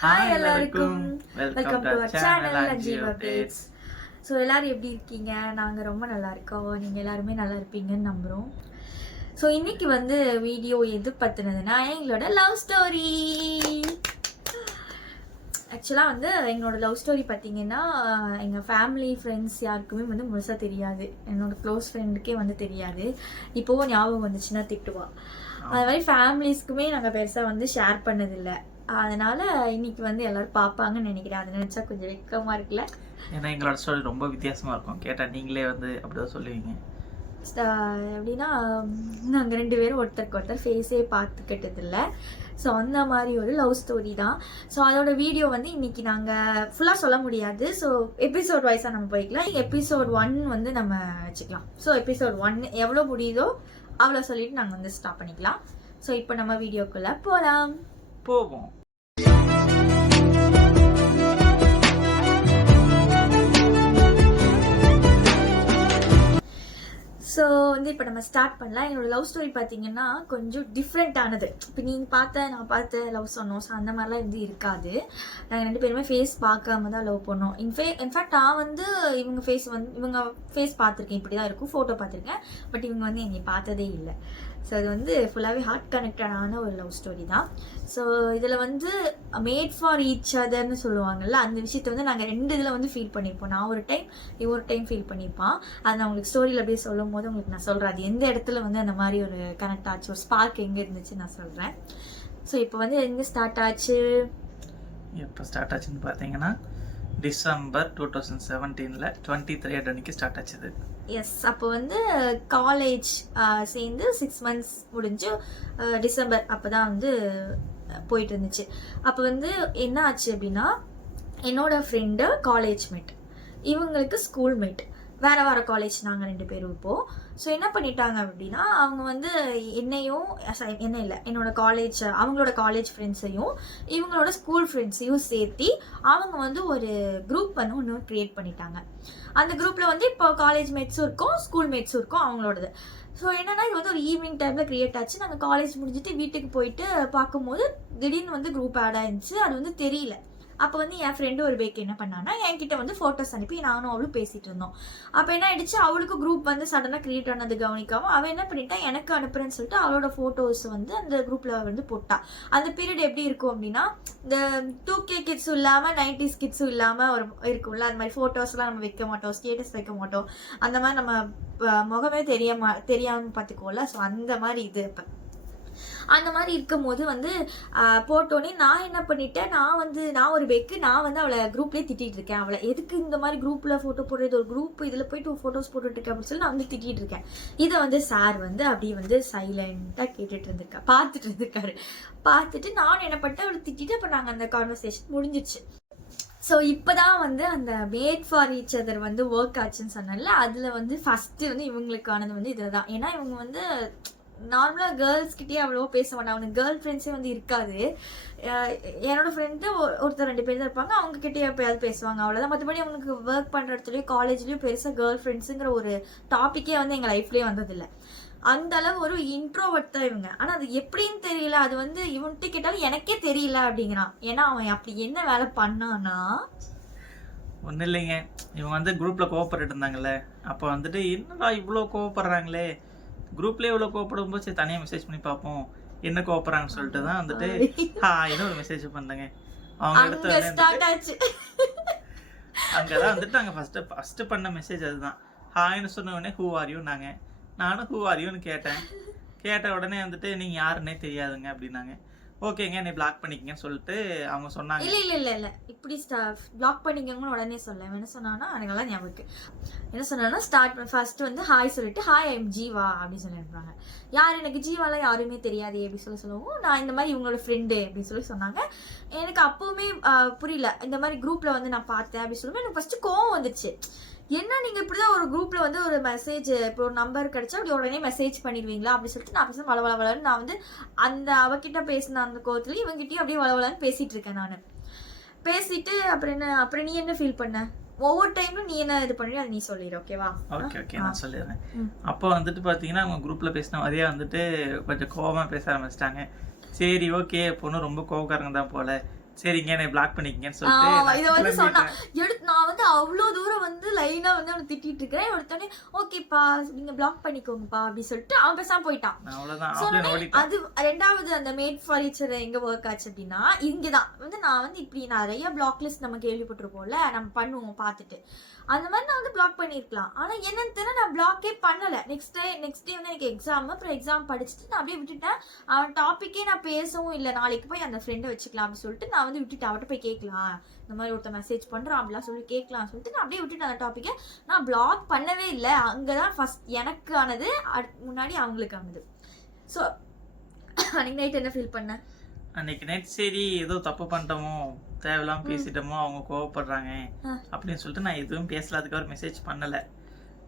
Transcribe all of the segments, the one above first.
Hi எல்லாருக்கும். Welcome to our channel Ajeev updates so எல்லாரும் எப்படி இருக்கீங்க? நாங்கள் ரொம்ப நல்லா இருக்கோம். நீங்கள் எல்லாருமே நல்லா இருப்பீங்கன்னு நம்புகிறோம் ஸோ இன்னைக்கு வந்து வீடியோ எது பற்றினதுன்னா எங்களோட லவ் ஸ்டோரி ஆக்சுவலாக வந்து எங்களோட லவ் ஸ்டோரி பார்த்தீங்கன்னா எங்கள் ஃபேமிலி ஃப்ரெண்ட்ஸ் யாருக்குமே வந்து முழுசாக தெரியாது. என்னோட க்ளோஸ் ஃப்ரெண்டுக்கே வந்து தெரியாது. இப்போவும் ஞாபகம் வந்துச்சுன்னா திட்டுவா. அது மாதிரி ஃபேமிலிஸ்க்குமே நாங்கள் பெருசாக வந்து ஷேர் பண்ணதில்லை. அதனால இன்னைக்கு வந்து எல்லாரும் பார்ப்பாங்கன்னு நினைக்கிறேன். அதை நினச்சா கொஞ்சம் வெக்கமா இருக்குல்ல? ஏன்னா எங்களோட ஸ்டோரி ரொம்ப வித்தியாசமா இருக்கும். கேட்டா நீங்களே வந்து அப்படிதான் சொல்லுவீங்க. எப்படின்னா நாங்கள் ரெண்டு பேரும் ஒருத்தருக்கு ஒருத்தர் ஃபேஸே பார்த்துக்கிட்டது இல்லை ஸோ அந்த மாதிரி ஒரு லவ் ஸ்டோரி தான். ஸோ அதோட வீடியோ வந்து இன்னைக்கு நாங்கள் ஃபுல்லாக சொல்ல முடியாது. ஸோ எபிசோட் வைஸாக நம்ம போய்க்கலாம். எபிசோட் ஒன் வந்து நம்ம வச்சுக்கலாம். ஸோ எபிசோட் ஒன் எவ்வளோ முடியுதோ அவ்வளோ சொல்லிட்டு நாங்கள் வந்து ஸ்டாப் பண்ணிக்கலாம். ஸோ இப்போ நம்ம வீடியோக்குள்ளே போகலாம் போவோம் ஸோ வந்து இப்போ நம்ம ஸ்டார்ட் பண்ணலாம். என்னோட லவ் ஸ்டோரி பார்த்தீங்கன்னா கொஞ்சம் டிஃப்ரெண்ட்டானது இப்போ நீங்கள் பார்த்த நான் பார்த்த லவ் சொன்னோம் ஸோ அந்த மாதிரிலாம் வந்து இருக்காது. நாங்கள் ரெண்டு பேருமே ஃபேஸ் பார்க்காம தான் லவ் பண்ணோம். இன்ஃபே இன்ஃபேக்ட் நான் வந்து இவங்க ஃபேஸ் வந்து இவங்க ஃபேஸ் பார்த்துருக்கேன். இப்படி தான் இருக்கும். ஃபோட்டோ பார்த்துருக்கேன். பட் இவங்க வந்து என்னை பார்த்ததே இல்லை. ஸோ அது வந்து ஃபுல்லாகவே ஹார்ட் கனெக்டடான ஒரு லவ் ஸ்டோரி தான். ஸோ இதில் வந்து மேட் ஃபார் ஈச் அதர்னு சொல்லுவாங்கல்ல அந்த விஷயத்தை வந்து நாங்கள் ரெண்டு இதில் வந்து ஃபீல் பண்ணியிருப்போம் நான் ஒரு டைம் ஒரு டைம் ஃபீல் பண்ணியிருப்பான் அது நான் உங்களுக்கு ஸ்டோரியில் அப்படியே சொல்லும் போது உங்களுக்கு நான் சொல்கிறேன் அது எந்த இடத்துல வந்து அந்த மாதிரி ஒரு கனெக்ட் ஆச்சு ஒரு ஸ்பார்க் எங்கே இருந்துச்சு நான் சொல்கிறேன் ஸோ இப்போ வந்து எங்கே ஸ்டார்ட் ஆச்சு? எப்போ ஸ்டார்ட் ஆச்சுன்னு பார்த்தீங்கன்னா டிசம்பர் டூ தௌசண்ட் செவன்டீனில் டுவெண்ட்டி த்ரீ அன்னைக்கு ஸ்டார்ட் ஆச்சுது. எஸ் அப்போ வந்து காலேஜ் சேர்ந்து சிக்ஸ் மந்த்ஸ் முடிஞ்சு டிசம்பர் அப்போ தான் வந்து போயிட்டு இருந்துச்சு அப்போ வந்து என்ன ஆச்சு அப்படின்னா என்னோட ஃப்ரெண்டு காலேஜ் மேட் இவங்களுக்கு ஸ்கூல் மேட் வேற வேற காலேஜ் நாங்கள் ரெண்டு பேரும் இப்போ ஸோ என்ன பண்ணிட்டாங்க அப்படின்னா அவங்க வந்து என்னையும் என்ன இல்லை என்னோட காலேஜ் அவங்களோட காலேஜ் ஃப்ரெண்ட்ஸையும் இவங்களோட ஸ்கூல் ஃப்ரெண்ட்ஸையும் சேர்த்தி அவங்க வந்து ஒரு குரூப் வந்து ஒன்று க்ரியேட் பண்ணிட்டாங்க. அந்த குரூப்பில் வந்து இப்போ காலேஜ் மேட்ஸும் இருக்கும் ஸ்கூல் மேட்ஸும் இருக்கும் அவங்களோடது. ஸோ என்னன்னா இது வந்து ஒரு ஈவினிங் டைமில் க்ரியேட் ஆச்சு. நாங்கள் காலேஜ் முடிஞ்சுட்டு வீட்டுக்கு போயிட்டு பார்க்கும்போது திடீர்னு வந்து குரூப் ஆட் ஆயிருந்துச்சு அது வந்து தெரியல. அப்போ வந்து என் ஃப்ரெண்டு ஒரு பேக் என்ன பண்ணான்னா என்கிட்ட வந்து ஃபோட்டோஸ் அனுப்பி நானும் அவளும் பேசிட்டு இருந்தோம். அப்போ என்ன ஆயிடுச்சு? அவளுக்கு குரூப் வந்து சடனாக கிரியேட் ஆனது கவனிக்காம அவன் என்ன பண்ணிட்டா எனக்கு அனுப்புறேன்னு சொல்லிட்டு அவளோட ஃபோட்டோஸ் வந்து அந்த குரூப்பில் வந்து போட்டா. அந்த பீரியட் எப்படி இருக்கும் அப்படின்னா இந்த டூ கே கிட்ஸும் இல்லாமல் நைன்டிஸ் கிட்ஸும் இல்லாமல் ஒரு இருக்கும்ல அந்த மாதிரி ஃபோட்டோஸ்லாம் நம்ம வைக்க மாட்டோம் ஸ்டேட்டஸ் வைக்க மாட்டோம். அந்த மாதிரி நம்ம முகமே தெரிய மா தெரியாமல் பார்த்துக்கோல ஸோ அந்த மாதிரி இது இப்போ. அந்த மாதிரி இருக்கும்போது வந்து ஆஹ், போட்டோன்னே நான் என்ன பண்ணிட்டேன் நான் வந்து நான் ஒரு பெக்கு நான் வந்து அவளை குரூப்லேயே திட்டிட்டு இருக்கேன். அவளை எதுக்கு இந்த மாதிரி குரூப்பில் ஃபோட்டோ போடுறது? ஒரு குரூப் இதில் போயிட்டு ஃபோட்டோஸ் போட்டுட்டு இருக்கேன் அப்படின்னு சொல்லி நான் வந்து திட்டிகிட்டு இருக்கேன். இதை வந்து சார் வந்து அப்படியே வந்து சைலண்ட்டாக கேட்டுட்டு இருந்திருக்கா பார்த்துட்டு இருந்திருக்காரு. பார்த்துட்டு நான் என்ன பண்ணிட்டேன் அவளை திட்டிட்டு அப்போ நாங்கள் அந்த கான்வர்சேஷன் முடிஞ்சிச்சு ஸோ இப்போதான் வந்து அந்த மேட் ஃபார் ஈச் அதர் வந்து ஒர்க் ஆச்சுன்னு சொன்னேன்ல அதில் வந்து ஃபஸ்ட்டு வந்து இவங்களுக்கானது வந்து இதில் தான் ஏன்னா இவங்க வந்து நார்மலாக கேர்ள்ஸ் கிட்டே அவ்வளோ பேச மாட்டாங்க அவனுக்கு கேர்ள் ஃப்ரெண்ட்ஸே வந்து இருக்காது. என்னோட ஃப்ரெண்டு ஒருத்தர் ரெண்டு பேர் தான் இருப்பாங்க. அவங்க கிட்டே எப்பயாவது பேசுவாங்க. அவ்வளோதான் மற்றபடி அவங்களுக்கு ஒர்க் பண்ணுற இடத்துலையும் காலேஜ்லேயும் பெருசாக கேர்ள் ஃப்ரெண்ட்ஸுங்கிற ஒரு டாப்பிக்கே வந்து எங்கள் லைஃப்லேயே வந்ததில்லை. அந்த அளவு ஒரு இன்ட்ரோவர்ட் தான் இவங்க. ஆனால் அது எப்படின்னு தெரியல. அது வந்து இவன்கிட்ட கேட்டாலும் எனக்கே தெரியல அப்படிங்கிறான். ஏன்னா அவன் அப்படி என்ன வேலை பண்ணான்னா ஒன்றும் இல்லைங்க. இவங்க வந்து குரூப்பில் கோவப்பட்டு இருந்தாங்கல்ல. அப்போ வந்துட்டு என்னடா இவ்வளோ கோவப்படுறாங்களே? குரூப்லேயே இவ்வளோ கோவப்படும் போது சரி தனியாக மெசேஜ் பண்ணி பார்ப்போம். என்ன கோவப்படுறாங்கன்னு சொல்லிட்டு தான் வந்துட்டு ஹாய்னு ஒரு மெசேஜ் பண்ணேங்க. அவங்க எடுத்து அங்கதான் வந்துட்டு நாங்க ஃபர்ஸ்ட் ஃபர்ஸ்ட் பண்ண மெசேஜ் அதுதான். ஹாய்னு சொன்ன உடனே ஹூ ஆர் யூ நாங்க. நானும் ஹூ ஆர் யூன்னு கேட்டேன். கேட்ட உடனே வந்துட்டு நீங்க யாருன்னே தெரியாதுங்க அப்படின்னாங்க. ஓகேங்க நீ பிளாக் பண்ணிக்கங்கன்னு சொல்லிட்டு அவங்க சொன்னாங்க. இல்ல இல்ல இல்ல இல்ல. இப்படி பிளாக் பண்ணிக்கங்கன்னு உடனே சொல்ல என்ன சொன்னானா எனக்கு நல்லா ஞாபகம் இருக்கு. என்ன சொன்னானா ஸ்டார்ட் ஃபர்ஸ்ட் வந்து ஹாய் சொல்லிட்டு ஹாய் ஐம் ஜீவா அப்படின்னு சொல்லி அனுப்புறாங்க யார்? எனக்கு ஜீவாலாம் யாருமே தெரியாது அப்படி சொல்லி சொல்லுவோம் நான் இந்த மாதிரி இவங்களோட ஃப்ரெண்டு அப்படின்னு சொல்லி சொன்னாங்க. எனக்கு அப்பவுமே புரியல. இந்த மாதிரி குரூப்ல வந்து நான் பார்த்தேன் அப்படின்னு சொல்லும்போது எனக்கு ஃபர்ஸ்ட் கோவம் வந்துச்சு. என்ன நீங்க இப்படிதான் ஒரு குரூப்ல வந்து ஒரு மெசேஜ் இப்போ ஒரு நம்பர் கிடைச்சா அப்படி உடனே மெசேஜ் பண்ணிடுவீங்களா? அப்படி சொல்லிட்டு நான் பேச வள வள வளன்னு நான் வந்து அந்த அவகிட்ட பேசின அந்த கோவத்துல இவங்கிட்டயும் அப்படியே வள வளன்னு பேசிட்டு இருக்கேன் நான். பேசிட்டு அப்புறம் என்ன அப்புறம் நீ என்ன ஃபீல் பண்ண? ஒவ்வொரு டைம்லும் நீ என்ன இது பண்ணி அதை நீ சொல்லிடு ஓகேவா ஓகே ஓகே நான் சொல்லிடுறேன். அப்போ வந்துட்டு பார்த்தீங்கன்னா அவங்க குரூப்ல பேசின மாதிரியே வந்துட்டு கொஞ்சம் கோவமா பேச ஆரம்பிச்சிட்டாங்க. சரி ஓகே பொண்ணு ரொம்ப கோவக்காரங்க தான் போல. சரிங்க என்னை பிளாக் பண்ணிக்கங்கன்னு சொல்லிட்டு இதை வந்து நான் சொன்னா கிளம்பிட்டேன். எடுத்து நான் வந்து அவ்வளோ தூரம் வந்து லைனா வந்து அவனை திட்டிட்டு இருக்கிறேன். எடுத்தோடனே ஓகேப்பா நீங்க பிளாக் பண்ணிக்கோங்கப்பா அப்படி சொல்லிட்டு அவன் பேசாம போயிட்டான். அது ரெண்டாவது அந்த மேட் ஃபர்னிச்சர் எங்க ஒர்க் ஆச்சு அப்படின்னா இங்கதான். வந்து நான் வந்து இப்படி நிறைய பிளாக் லிஸ்ட் நம்ம கேள்விப்பட்டிருப்போம்ல நம்ம பண்ணுவோம் பார்த்துட்டு. அந்த மாதிரி நான் வந்து பிளாக் பண்ணியிருக்கலாம். ஆனால் என்னன்னு தெரியல நான் பிளாக்கே பண்ணலை. நெக்ஸ்ட் டே நெக்ஸ்ட் டே வந்து எனக்கு எக்ஸாம் அப்புறம் எக்ஸாம் படிச்சுட்டு நான் அப்படியே விட்டுட்டேன். அவன் டாப்பிக்கே நான் பேசவும் இல்லை. நாளைக்கு போய் அந்த ஃப்ரெண்டை வச்சுக்கலாம் அப்படின்னு சொல்லிட்டு நான் வந்து விட்டுட்டு அவட்ட போய் கேட்கலாம். இந்த மாதிரி ஒருத்தன் மெசேஜ் பண்ணுறான் அப்படிலாம் சொல்லி கேட்கலாம் சொல்லிட்டு நான் அப்படியே விட்டுட்டு அந்த டாப்பிக்கை நான் பிளாக் பண்ணவே இல்லை. அங்கதான் ஃபஸ்ட் எனக்கு ஆனது முன்னாடி அவங்களுக்கு ஆனது ஸோ அன்னைக்கு நைட் என்ன ஃபீல் பண்ணேன் அன்னைக்கு நைட் சரி ஏதோ தப்பு பண்ணிட்டோமோ? தேவையில்லாம பேசிட்டோமோ அவங்க கோவப்படுறாங்க. அப்படின்னு சொல்லிட்டு நான் எதுவும் பேசல அதுக்கப்புறம் மெசேஜ் பண்ணல.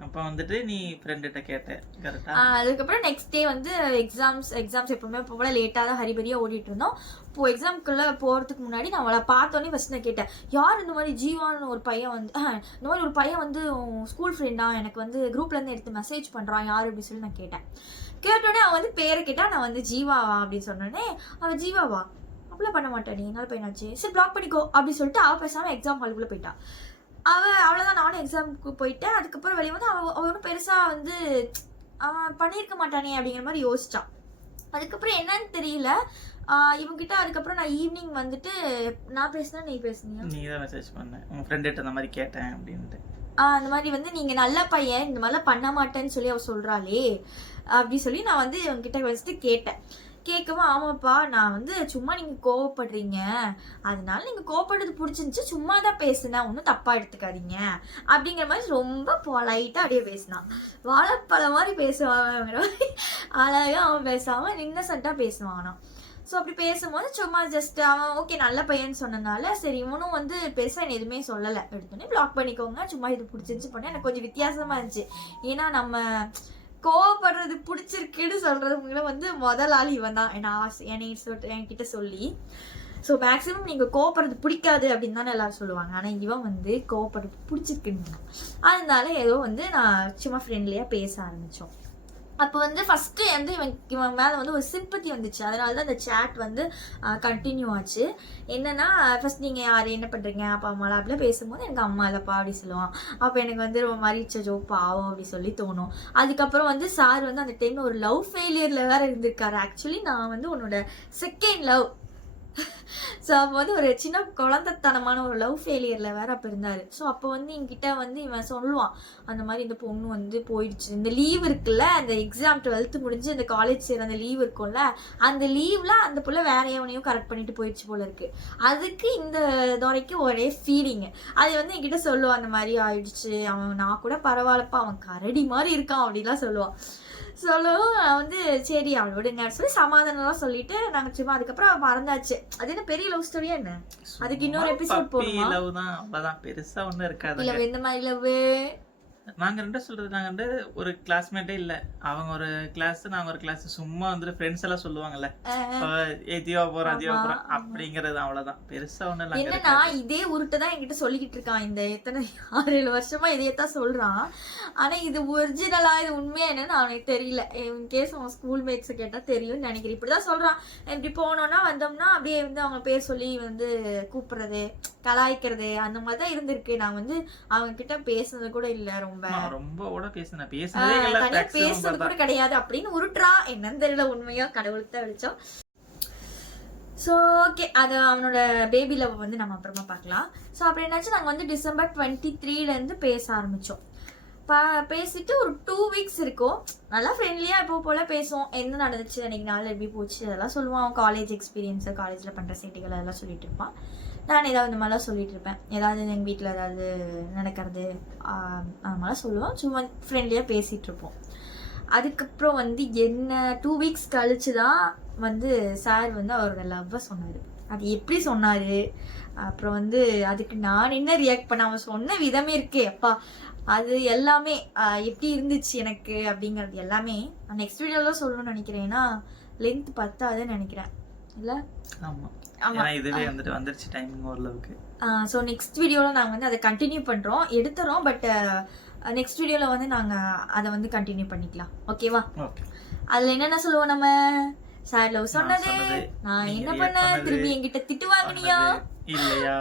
அப்போ வந்துட்டு நீ ஃப்ரெண்டுகிட்ட கேட்ட கரெக்டா ஆஹ் அதுக்கப்புறம் நெக்ஸ்ட் டே வந்து எக்ஸாம்ஸ் எக்ஸாம்ஸ் எப்பவுமே போல லேட்டாக தான் ஹரிபரியாக ஓடிட்டு இருந்தோம். இப்போ எக்ஸாம்க்குள்ளே போகிறதுக்கு முன்னாடி நான் அவளை பார்த்தோன்னே ஃபஸ்ட் நான் கேட்டேன் யார் இந்த மாதிரி ஜீவான்னு ஒரு பையன் வந்து இந்த மாதிரி ஒரு பையன் வந்து ஸ்கூல் ஃப்ரெண்டா எனக்கு வந்து குரூப்லேருந்து எடுத்து மெசேஜ் பண்ணுறான் யார்? அப்படின்னு சொல்லி நான் கேட்டேன். கேட்டோடனே அவன் வந்து பேரை கேட்டா நான் வந்து ஜீவாவா? அப்படின்னு சொன்னோடனே அவன் ஜீவாவா? அப்படிலாம் பண்ண மாட்டேன் நீ. நல்ல பையனாச்சு சரி பிளாக் பண்ணிக்கோ அப்படின்னு சொல்லிட்டு அவள் பேசாமல் எக்ஸாம் ஹாலுக்குள்ளே போயிட்டா. அவ அவ்வளோதான் நானும் எக்ஸாமுக்கு போயிட்டேன். அதுக்கப்புறம் வெளியே வந்து அவ அவ ஒன்றும் பெருசாக வந்து அவன் பண்ணியிருக்க மாட்டானே அப்படிங்கிற மாதிரி யோசிச்சான் அதுக்கப்புறம் என்னன்னு தெரியல. ஆஹ் இவன்கிட்ட அதுக்கப்புறம் நான் ஈவினிங் வந்துட்டு நான் பேசினா நீ பேசுனியா? நீ தான் மெசேஜ் பண்ண உங்க ஃப்ரெண்டுகிட்ட இந்த மாதிரி கேட்டேன் அப்படின்ட்டு. அந்த மாதிரி வந்து நீங்க நல்ல பையன் இந்த மாதிரிலாம் பண்ண மாட்டேன்னு சொல்லி அவ சொல்றாளே. அப்படி சொல்லி நான் வந்து இவன்கிட்ட வச்சுட்டு கேட்டேன். கேட்கவும் ஆமாப்பா நான் வந்து சும்மா நீங்கள் கோவப்படுறீங்க. அதனால நீங்கள் கோவப்படுறது பிடிச்சிருந்துச்சு சும்மா தான் பேசுனேன். ஒன்றும் தப்பாக எடுத்துக்காதீங்க. அப்படிங்கிற மாதிரி ரொம்ப பொலைட்டாக அப்படியே பேசினான். வாழைப்பழம் மாதிரி பேசுவாங்க அழகாக அவன் பேசாமல் இன்னசென்ட்டாக பேசுவான் ஸோ அப்படி பேசும்போது சும்மா ஜஸ்ட் அவன் ஓகே நல்ல பையன் சொன்னனால சரி இவனும் வந்து பெருசாக என்ன எதுவுமே சொல்லலை. எடுத்தோன்னே பிளாக் பண்ணிக்கோங்க. சும்மா இது பிடிச்சிருந்துச்சு பண்ண எனக்கு கொஞ்சம் வித்தியாசமாக இருந்துச்சு. ஏன்னா நம்ம கோவப்படுறது பிடிச்சிருக்குன்னு சொல்றதுக்குள்ள வந்து முதல் ஆள் இவன் தான் நான் என்னை சொல்லிட்டு என்கிட்ட சொல்லி. ஸோ மேக்ஸிமம் நீங்கள் கோவப்படுறது பிடிக்காது அப்படின்னு தானே எல்லாரும் சொல்லுவாங்க. ஆனால் இவன் வந்து கோவப்படுறது பிடிச்சிருக்குன்னு. அதனால ஏதோ வந்து நான் சும்மா ஃப்ரெண்ட்லியாக பேச ஆரம்பித்தோம் அப்போ வந்து ஃபஸ்ட்டு வந்து இவன் இவன் மேலே வந்து ஒரு சிம்பத்தி வந்துச்சு. அதனால தான் இந்த சேட் வந்து கண்டினியூ ஆச்சு. என்னன்னா ஃபஸ்ட் நீங்கள் யார் என்ன பண்ணுறீங்க அப்பா அம்மாலாம் அப்படிலாம் பேசும்போது எனக்கு அம்மா இல்லைப்பா அப்படி சொல்லுவான். அப்போ எனக்கு வந்து ரொம்ப மாதிரி ஜோ பாவம் அப்படி சொல்லி தோணும். அதுக்கப்புறம் வந்து சார் வந்து அந்த டைமில் ஒரு லவ் ஃபெயிலியரில் வேறு இருந்திருக்காரு. ஆக்சுவலி நான் வந்து உன்னோட செகண்ட் லவ் ஸோ அப்போ வந்து ஒரு சின்ன குழந்தைத்தனமான ஒரு லவ் ஃபெயிலியரில் வேற அப்போ இருந்தார். ஸோ அப்போ வந்து என்கிட்ட வந்து இவன் சொல்லுவான் அந்த மாதிரி இந்த பொண்ணு வந்து போயிடுச்சு. இந்த லீவ் இருக்குல்ல அந்த எக்ஸாம் டுவெல்த்து முடிஞ்சு அந்த காலேஜ் சேர அந்த லீவ் இருக்கும்ல அந்த லீவில் அந்த புள்ள வேற எவனையும் கரெக்ட் பண்ணிட்டு போயிடுச்சு போல இருக்கு. அதுக்கு இந்த துறைக்கு ஒரே ஃபீலிங் அது வந்து என்கிட்ட சொல்லுவான் அந்த மாதிரி ஆயிடுச்சு. அவன் நான் கூட பரவாயில்லப்பா அவன் கரடி மாதிரி இருக்கான் அப்படிலாம் சொல்லுவான். சொல்லவும் நான் வந்து சரி அவளோட என்ன சொல்லி சமாதானம்லாம் சொல்லிட்டு நாங்கள் சும்மா அதுக்கப்புறம் அவன் மறந்தாச்சு. அது என்ன பெரிய லவ் ஸ்டோரியா என்ன? அதுக்கு இன்னொரு episode போடணுமா? லவ் தான். அவ்வளவுதான். பெருசா ஒண்ணும் இருக்காது இல்ல எந்த மாதிரி லவ் நாங்க ரெண்டும் சொல்றது நாங்க வந்து ஒரு கிளாஸ்மேட்டே இல்ல. அவங்க ஒரு கிளாஸ் நாங்க ஒரு கிளாஸ் சும்மா வந்துட்டு ஃப்ரெண்ட்ஸ் எல்லாம் சொல்லுவாங்கல்ல. போறோம் அதியோ ஆமா, போறோம் ஆமா. அப்படிங்கறது அவ்வளவுதான். பெருசா ஒண்ணும் இல்ல என்னன்னா. இதே உருட்டை தான் என்கிட்ட சொல்லிக்கிட்டு இருக்கான். இந்த எத்தனை ஆறு ஏழு வருஷமா இதையே தான் சொல்றான். ஆனா இது ஒரிஜினலா இது உண்மையா என்னன்னு அவனுக்கு தெரியல. கேஸ் அவன் ஸ்கூல் மேட்ஸ் கேட்டா தெரியும்னு நினைக்கிறேன். இப்படிதான் சொல்றான். இப்படி போனோம்னா வந்தோம்னா அப்படியே வந்து அவங்க பேர் சொல்லி வந்து கூப்பிடுறது கலாய்க்கிறது அந்த மாதிரி தான் இருந்திருக்கு. நான் வந்து அவங்க கிட்ட பேசுனது கூட இல்ல ரொம்ப நான் ரொம்ப கூட பேசினேன். பேசினதே பேசுறது. கூட கிடையாது அப்படின்னு உருட்டுறா. என்னன்னு தெரியல உண்மையா கடவுளுக்கு வெளிச்சம் ஸோ ஓகே அது அவனோட பேபி லவ் வந்து நம்ம அப்புறமா பார்க்கலாம். ஸோ அப்புறம் என்னாச்சு? நாங்கள் வந்து டிசம்பர் டுவெண்ட்டி த்ரீலேருந்து பேச ஆரம்பித்தோம் பேசிட்டு ஒரு டூ வீக்ஸ் இருக்கும். நல்லா ஃப்ரெண்ட்லியாக இப்போ போல் பேசுவோம். என்ன நடந்துச்சு அன்றைக்கி நாள் எப்படி போச்சு அதெல்லாம் சொல்லுவான் காலேஜ் எக்ஸ்பீரியன்ஸு காலேஜில் பண்ணுற சேட்டிகள் அதெல்லாம் சொல்லிட்டு இருப்பான். நான் ஏதாவது இந்த மாதிரிலாம் சொல்லிட்டு இருப்பேன். ஏதாவது எங்கள் வீட்டில் ஏதாவது நடக்கிறது ஆஹ் அந்த மாதிரிலாம் சொல்லுவோம். சும்மா ஃப்ரெண்ட்லியாக பேசிகிட்டு இருப்போம். அதுக்கப்புறம் வந்து என்ன டூ வீக்ஸ் கழிச்சு தான் வந்து சார் வந்து அவரோட லவ்வை சொன்னார். அது எப்படி சொன்னார்? அப்புறம் வந்து அதுக்கு நான் என்ன ரியாக்ட் பண்ண அவன் சொன்ன விதமே இருக்கே அப்பா. அது எல்லாமே எப்படி இருந்துச்சு எனக்கு அப்படிங்கிறது எல்லாமே நெக்ஸ்ட் வீடியோவில் சொல்லணும்னு நினைக்கிறேன் ஏன்னா லென்த் பத்தாதுன்னு நினைக்கிறேன். இல்லை? ஆமா. ஆமா. ஏன்னா இதுவே வந்துட்டு வந்துருச்சு டைமிங் ஓரளவுக்கு. ஸோ நெக்ஸ்ட் வீடியோவில் நாங்கள் வந்து அதை கண்டினியூ பண்ணுறோம் எடுத்துறோம் பட் நெக்ஸ்ட் வீடியோவில் வந்து நாங்கள் அதை வந்து கண்டினியூ பண்ணிக்கலாம். ஓகேவா ஓகே அதில் என்னென்ன சொல்லுவோம் நம்ம? சார் லவ் சொன்னது. நான் என்ன பண்ணது, திரும்பி என்கிட்ட திட்டு வாங்கினியா? இல்லையா?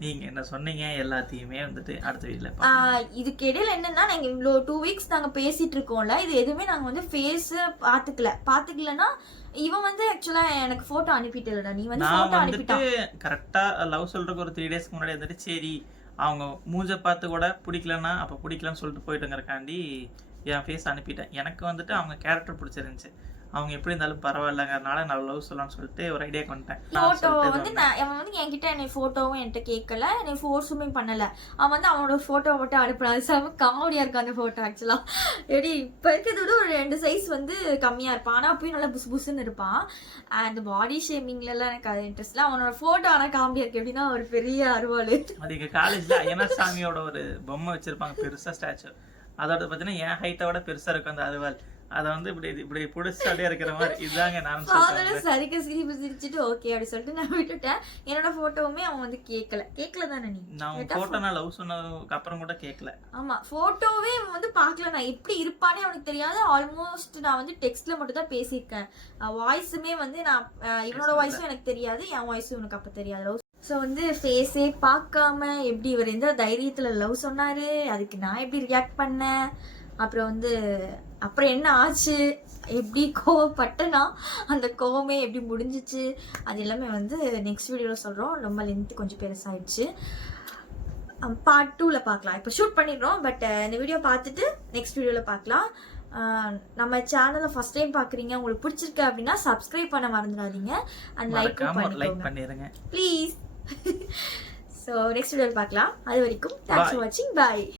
நீங்க என்ன சொன்னீங்க எல்லாத்தையுமே வந்துட்டு அடுத்த ஆஹ் இதுக்கு இடையில என்னன்னா நாங்க இவ்வளோ டூ வீக்ஸ் நாங்க பேசிட்டு இருக்கோம்ல இது எதுவுமே நாங்க வந்து ஃபேஸ் பாத்துக்கல. பாத்துக்கலன்னா இவன் வந்து ஆக்சுவலா எனக்கு போட்டோ அனுப்பிட்டலடா நீ வந்து போட்டோ வந்துட்டு அனுப்பிட்டான். கரெக்டா லவ் சொல்றதுக்கு ஒரு த்ரீ டேஸ்க்கு முன்னாடி வந்துட்டு சரி அவங்க மூஞ்ச பார்த்து கூட பிடிக்கலன்னா அப்ப பிடிக்கலன்னு சொல்லிட்டு போயிட்டுங்கிறக்காண்டி என் ஃபேஸ் அனுப்பிட்டேன். எனக்கு வந்துட்டு அவங்க கேரக்டர் பிடிச்சிருந்துச்சு. அவங்க எப்படி இருந்தாலும் பரவாயில்லங்கிறனால நான் லவ் சொல்லலாம்னு சொல்லிட்டு ஒரு ஐடியாக்கு வந்துட்டேன் நான் போட்டோ சொல்லிட்டு வந்து. நான் அவன் வந்து என்கிட்ட என்னை போட்டோவும் என்கிட்ட கேட்கல. என்னை ஃபோர்ஸுமே பண்ணல. அவன் வந்து அவனோட போட்டோ மட்டும் அனுப்புனான் செம காமெடியா இருக்கு அந்த போட்டோ ஆக்சுவலா எப்படி இப்ப இருக்கிறத விட ஒரு ரெண்டு சைஸ் வந்து கம்மியா இருப்பான். ஆனா அப்பயும் நல்லா புசு புசுன்னு இருப்பான். அந்த பாடி ஷேமிங்ல எல்லாம் எனக்கு அது இன்ட்ரெஸ்ட் இல்ல. அவனோட போட்டோ ஆனா காமெடியா இருக்கு. எப்படின்னா ஒரு பெரிய அருவாள். அது எங்க காலேஜ்ல ஐயனார் சாமியோட ஒரு பொம்மை வச்சிருப்பாங்க. பெருசா ஸ்டாச்சு அதோட பார்த்தீங்கன்னா என் ஹைட்டை விட பெருசா இருக்கும் அந்த அருவாள். அதை வந்து இப்படி இப்படி பிடிச்சி அப்படியே இருக்கிற மாதிரி இதுதாங்க நான் சொல்றேன். சரிக்க சிரிப்பு சிரிச்சுட்டு ஓகே அப்படி சொல்லிட்டு நான் விட்டுட்டேன். என்னோட போட்டோவுமே அவன் வந்து கேட்கல கேட்கல தானே நீ? நான் போட்டோ நான் லவ் சொன்னதுக்கு அப்புறம் கூட கேட்கல ஆமா போட்டோவே அவன் வந்து பார்க்கல. நான் எப்படி இருப்பானே அவனுக்கு தெரியாது. ஆல்மோஸ்ட் நான் வந்து டெக்ஸ்ட்ல மட்டும் தான் பேசியிருக்கேன் வாய்ஸுமே வந்து நான் இவனோட வாய்ஸும் எனக்கு தெரியாது. என் வாய்ஸும் எனக்கு அப்ப தெரியாது. ஸோ வந்து ஃபேஸே பார்க்காம எப்படி இவர் எந்த தைரியத்துல லவ் சொன்னாரு? அதுக்கு நான் எப்படி ரியாக்ட் பண்ணேன்? அப்புறம் வந்து அப்புறம் என்ன ஆச்சு? எப்படி கோவப்பட்டனா? அந்த கோவமே எப்படி முடிஞ்சிச்சு? அது எல்லாமே வந்து நெக்ஸ்ட் வீடியோவில் சொல்கிறோம் ரொம்ப லென்த் கொஞ்சம் பெருசாயிடுச்சு. பார்ட் டூவில் பார்க்கலாம். இப்போ ஷூட் பண்ணிடுறோம் பட் இந்த வீடியோ பார்த்துட்டு நெக்ஸ்ட் வீடியோவில் பார்க்கலாம். நம்ம சேனலை ஃபர்ஸ்ட் டைம் பார்க்குறீங்க உங்களுக்கு பிடிச்சிருக்கு அப்படின்னா சப்ஸ்கிரைப் பண்ண மறந்துடாதீங்க. அண்ட் லைக் பண்ணிக்கோங்க. பண்ணிருங்க. ப்ளீஸ் ஸோ நெக்ஸ்ட் வீடியோவில் பார்க்கலாம். அது வரைக்கும் தேங்க்ஸ். ஃபார் வாட்சிங் பாய்